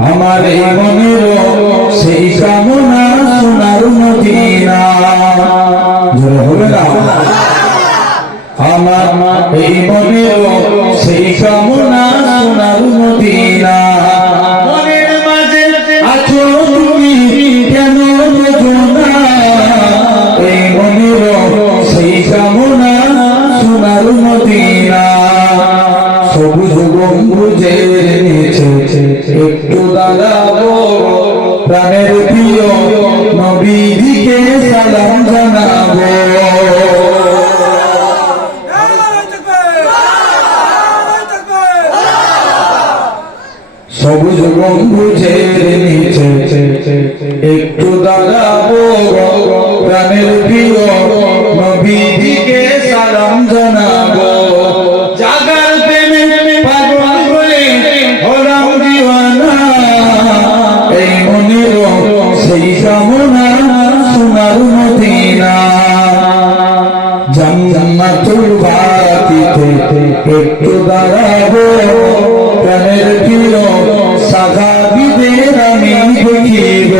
আমার এই মনের সেই কামনা সোনার মদিনা জোরে হবে না আমার এই মনের সেই কামনা সোনার মদিনা মনের মাঝে আছো তুমি কেন বোঝো না এই মনের সেই কামনা সোনার মদিনা সবুজ গম্বুজের নিচে একটু দাঁড়াবো প্রাণের প্রিয় নবীজিকে সালাম জানাবো সবুজ গম্বুজের নিচে একটু দাঁড়াবো প্রাণের প্রিয় নবীজিকে সালাম জানাবো জাগার প্রেমে পাগল হয়ে হলাম দিওয়ানা এই মনের সেই কামনা সোনার মদিনা জান্নাতুল বাকিতে একটু দাঁড়াবো প্রাণের প্রিয় সাহাবীদের আমি দেখিব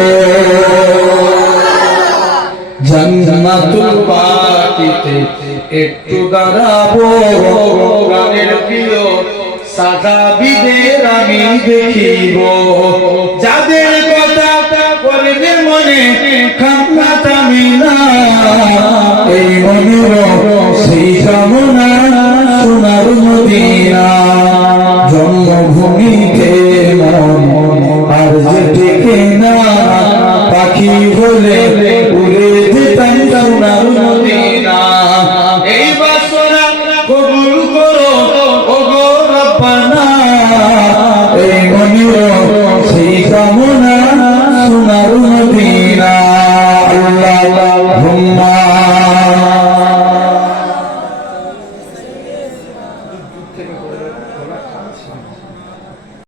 জান্নাতুল বাকিতে একটু দাঁড়াবো প্রাণের প্রিয় সাহাবীদের আমি দেখিব যাদের কথা বলবে মনে খামখাতামি না এই মনের সেই কামনা সোনার মদিনা জন্মভূমিতে মন আর যে টেকে না পাখি বলে উড়ে যেতাম সোনার মদিনা এই বাসনা কবুল করো ওগো রব্বানা এই মনের সেই কামনা সোনার মদিনা আল্লাহুম্মা থেকে